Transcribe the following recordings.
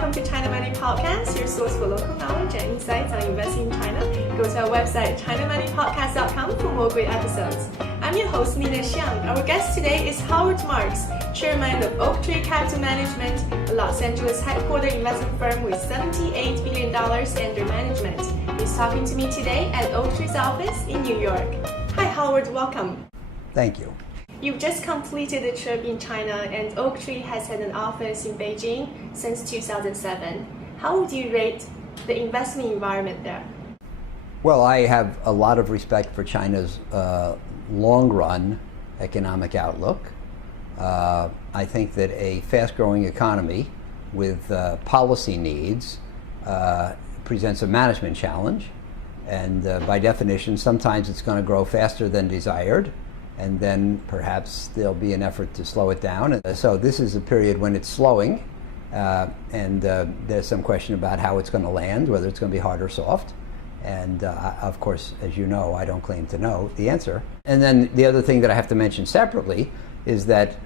welcome to China Money Podcast, your source for local knowledge and insights on investing in China. Go to our website, ChinaMoneyPodcast.com for more great episodes. I'm your host, Xiang. Our guest today is Howard Marks, Chairman of Oaktree Capital Management, a Los Angeles headquartered investment firm with $78 billion under management. He's talking to me today at Oaktree's office in New York. Hi, Howard. Welcome. Thank you. You've just completed a trip in China, and Oaktree has had an office in Beijing since 2007. How would you rate the investment environment there? Well, I have a lot of respect for China's long-run economic outlook. I think that a fast-growing economy with policy needs presents a management challenge, and by definition, sometimes it's going to grow faster than desired, and then perhaps there'll be an effort to slow it down. And so this is a period when it's slowing, and there's some question about how it's going to land, whether it's going to be hard or soft. And of course, as you know, I don't claim to know the answer. And then the other thing that I have to mention separately is that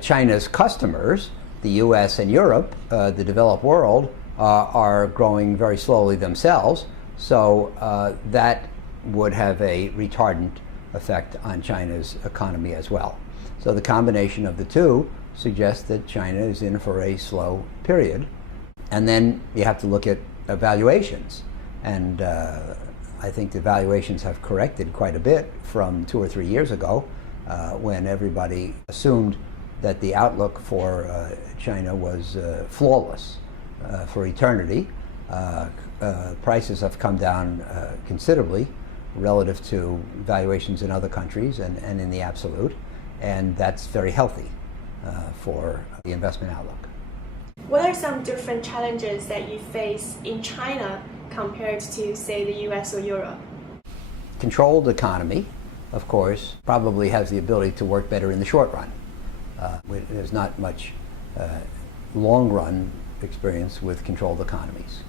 China's customers, the US and Europe, the developed world, are growing very slowly themselves. So that would have a retardant effect on China's economy as well. So the combination of the two suggests that China is in for a slow period. And then you have to look at valuations. And I think the valuations have corrected quite a bit from 2 or 3 years ago when everybody assumed that the outlook for China was flawless for eternity. Prices have come down considerably relative to valuations in other countries and in the absolute, and that's very healthy for the investment outlook. What are some different challenges that you face in China compared to, say, the US or Europe? Controlled economy, of course, probably has the ability to work better in the short run. There's not much long-run experience with controlled economies.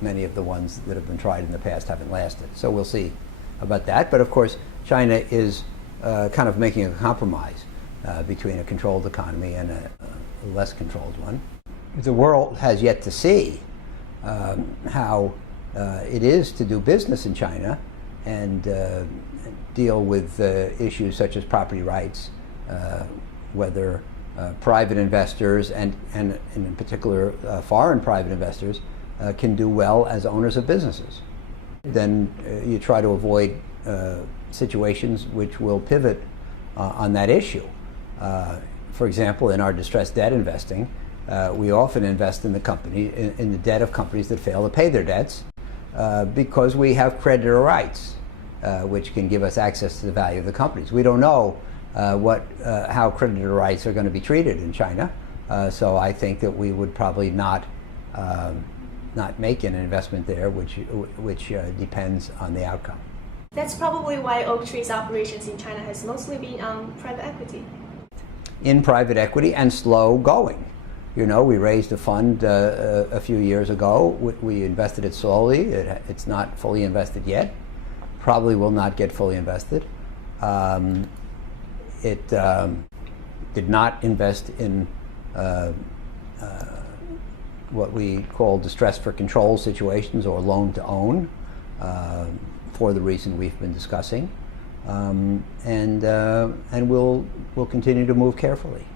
Many of the ones that have been tried in the past haven't lasted. So we'll see about that. But of course, China is kind of making a compromise between a controlled economy and a less controlled one. The world has yet to see how it is to do business in China and deal with issues such as property rights, whether private investors and in particular foreign private investors can do well as owners of businesses. Then you try to avoid situations which will pivot on that issue. For example, in our distressed debt investing, we often invest in the debt of companies that fail to pay their debts because we have creditor rights, which can give us access to the value of the companies. We don't know how creditor rights are going to be treated in China, so I think that we would probably not make an investment there, which depends on the outcome. That's probably why Oaktree's operations in China has mostly been on private equity. In private equity and slow going. You know, we raised a fund a few years ago. We invested it slowly. It's not fully invested yet. Probably will not get fully invested. It did not invest in what we call distress for control situations or loan to own for the reason we've been discussing. And we'll continue to move carefully.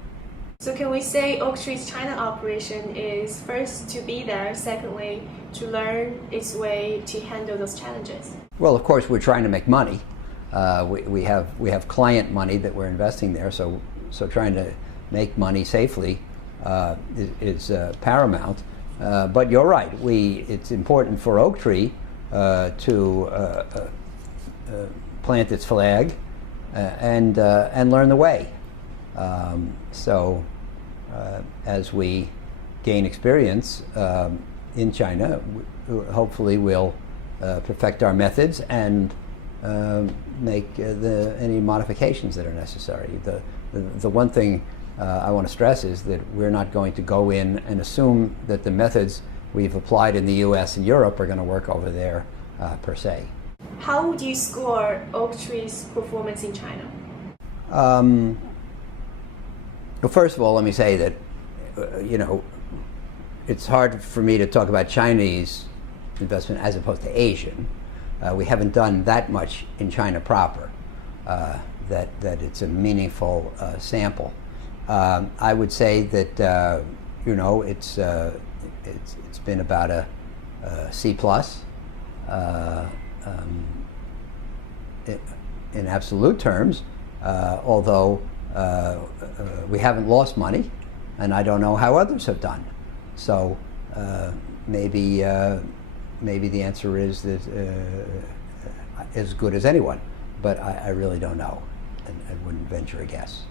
So can we say Oaktree's China operation is first to be there, secondly to learn its way to handle those challenges? Well, of course, we're trying to make money. We have client money that we're investing there, so trying to make money safely is paramount. But you're right. It's important for Oaktree to plant its flag and learn the way. So as we gain experience in China, hopefully we'll perfect our methods and make any modifications that are necessary. The one thing I want to stress is that we're not going to go in and assume that the methods we've applied in the US and Europe are going to work over there per se. How would you score Oaktree's performance in China? Well, first of all, let me say that it's hard for me to talk about Chinese investment as opposed to Asian. We haven't done that much in China proper that it's a meaningful sample. I would say that it's been about a C plus. In absolute terms, although we haven't lost money, and I don't know how others have done. So maybe the answer is that as good as anyone, but I really don't know, and I wouldn't venture a guess.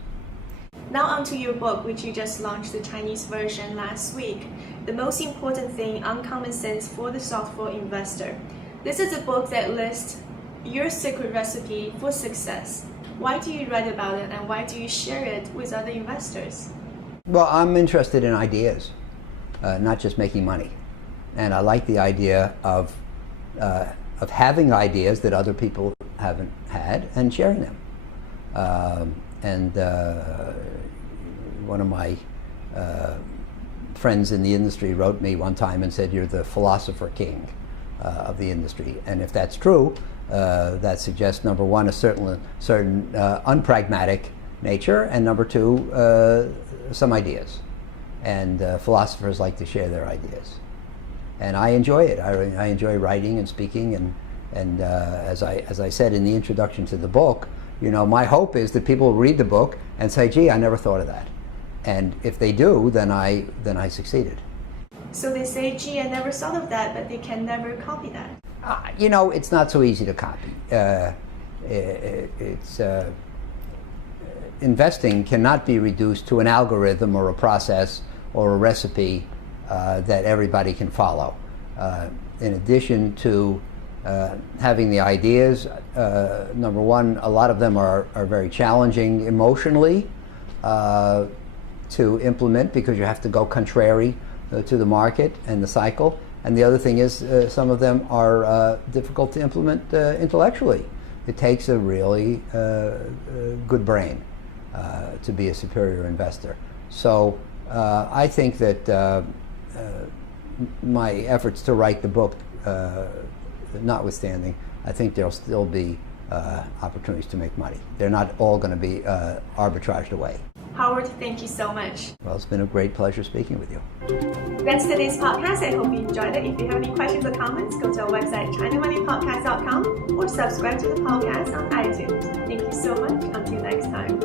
Now onto your book, which you just launched the Chinese version last week, The Most Important Thing on Common Sense for the Thoughtful Investor. This is a book that lists your secret recipe for success. Why do you write about it, and why do you share it with other investors? Well, I'm interested in ideas, not just making money. And I like the idea of having ideas that other people haven't had and sharing them. One of my friends in the industry wrote me one time and said, "You're the philosopher king of the industry." And if that's true, that suggests, number one, a certain unpragmatic nature, and number two, some ideas. And philosophers like to share their ideas. And I enjoy it. I enjoy writing and speaking, and as I said in the introduction to the book, my hope is that people read the book and say, "Gee, I never thought of that." And if they do, then I succeeded. So they say, "Gee, I never thought of that," but they can never copy that. It's not so easy to copy. Investing cannot be reduced to an algorithm or a process or a recipe that everybody can follow. In addition to having the ideas, number one, a lot of them are very challenging emotionally to implement, because you have to go contrary to the market and the cycle. And the other thing is, some of them are difficult to implement intellectually. It takes a really good brain to be a superior investor. So I think that my efforts to write the book notwithstanding, I think there'll still be opportunities to make money. They're not all going to be arbitraged away. Howard, thank you so much. Well, it's been a great pleasure speaking with you. That's today's podcast. I hope you enjoyed it. If you have any questions or comments, go to our website, ChinaMoneyPodcast.com, or subscribe to the podcast on iTunes. Thank you so much. Until next time.